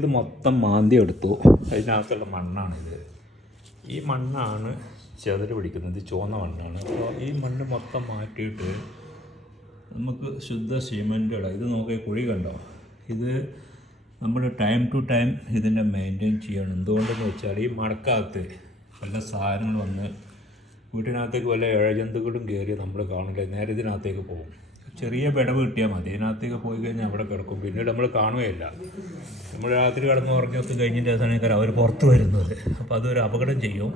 ഇത് മൊത്തം മാന്തി എടുത്തു. അതിനകത്തുള്ള മണ്ണാണിത്. ഈ മണ്ണാണ് ചെതല് പിടിക്കുന്നത്. ഇത് ചുവന്ന മണ്ണാണ്. അപ്പോൾ ഈ മണ്ണ് മൊത്തം മാറ്റിയിട്ട് നമുക്ക് ശുദ്ധ സിമെൻ്റ് ഇടാം. ഇത് നോക്കി കുഴി കണ്ടോ? ഇത് നമ്മൾ ടൈം ടു ടൈം ഇതിൻ്റെ മെയിൻറ്റെയിൻ ചെയ്യണം. എന്തുകൊണ്ടെന്ന് വെച്ചാൽ ഈ മഴക്കാലത്ത് വല്ല സാധനങ്ങൾ വന്ന് വീട്ടിനകത്തേക്ക് വല്ല ഇഴജന്തുക്കളും കയറി നമ്മൾ കാണില്ല, നേരെ ഇതിനകത്തേക്ക് പോകും. ചെറിയ വിടവ് കിട്ടിയാൽ മതി, ഇതിനകത്തേക്ക് പോയി കഴിഞ്ഞാൽ അവിടെ കിടക്കും. പിന്നീട് നമ്മൾ കാണുകയില്ല. നമ്മൾ രാത്രി കിടന്ന് ഉറങ്ങിയൊക്കെ കഴിഞ്ഞിട്ട് അവസാനം അവർ പുറത്ത് വരുന്നത്. അപ്പോൾ അതൊരു അപകടം ചെയ്യും.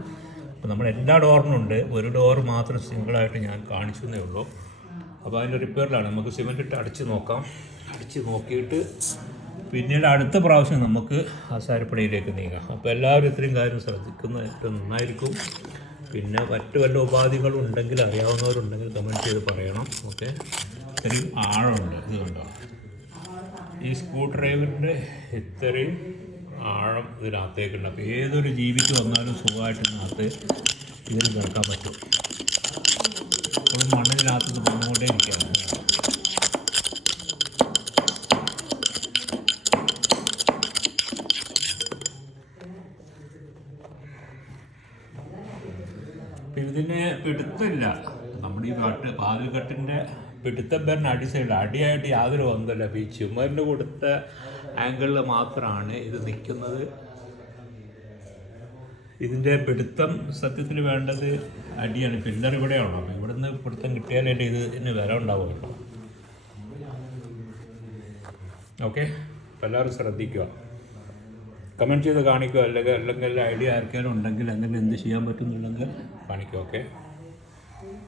അപ്പോൾ നമ്മൾ എല്ലാ ഡോറിനും ഉണ്ട്. ഒരു ഡോറ് മാത്രം സിംഗിളായിട്ട് ഞാൻ കാണിച്ചതേ ഉള്ളൂ. അപ്പോൾ അതിൻ്റെ റിപ്പയറിലാണ്. നമുക്ക് സിമെൻ്റ് ഇട്ട് അടിച്ച് നോക്കാം. അടിച്ച് നോക്കിയിട്ട് പിന്നീട് അടുത്ത പ്രാവശ്യം നമുക്ക് ആശാരിപ്പണിയിലേക്ക് നീങ്ങാം. അപ്പോൾ എല്ലാവരും ഇത്രയും കാര്യം ശ്രദ്ധിക്കുന്നത് ഏറ്റവും നന്നായിരിക്കും. പിന്നെ മറ്റു വല്ല ഉപാധികളും ഉണ്ടെങ്കിൽ, അറിയാവുന്നവരുണ്ടെങ്കിൽ കമൻറ്റ് ചെയ്ത് പറയണം. ഓക്കെ, ഇത്രയും ആഴമുണ്ട്. ഇത് കണ്ടോ? ഈ സ്ക്രൂ ഡ്രൈവറിൻ്റെ ഇത്രയും ആഴം ഇതിനകത്തേക്കുണ്ട്. അപ്പോൾ ഏതൊരു ജീവിക്ക് വന്നാലും സുഖമായിട്ട് ഇതിനകത്ത് ഇതിന് കിടക്കാൻ പറ്റും. അപ്പോൾ മണ്ണിനകത്ത് വന്നുകൊണ്ടേ ഇരിക്കുകയാണ്. ഇതിന് പിടുത്തമില്ല. നമ്മുടെ ഈ പാതിൽക്കെട്ടിൻ്റെ പിടുത്തം വരുന്ന അടി സൈഡിൽ അടിയായിട്ട് യാതൊരു ബന്ധമില്ല. അപ്പോൾ ഈ ചുമരിന് കൊടുത്ത ആംഗിളിൽ മാത്രമാണ് ഇത് നിൽക്കുന്നത്. ഇതിൻ്റെ പിടുത്തം സത്യത്തിൽ വേണ്ടത് അടിയാണ്. പില്ലർ ഇവിടെയാണോ? അപ്പോൾ ഇവിടുന്ന് പിടുത്തം കിട്ടിയാലല്ലേ ഇതിന് വില ഉണ്ടാവുമല്ലോ. ഓക്കെ, അപ്പോൾ എല്ലാവരും ശ്രദ്ധിക്കുക. കമൻറ്റ് ചെയ്ത് കാണിക്കുക. അല്ലെങ്കിൽ ഐഡിയ ആർക്കെങ്കിലും ഉണ്ടെങ്കിൽ എന്തെങ്കിലും എന്ത് ചെയ്യാൻ പറ്റുന്നുണ്ടെങ്കിൽ കാണിക്കുക. ഓക്കെ.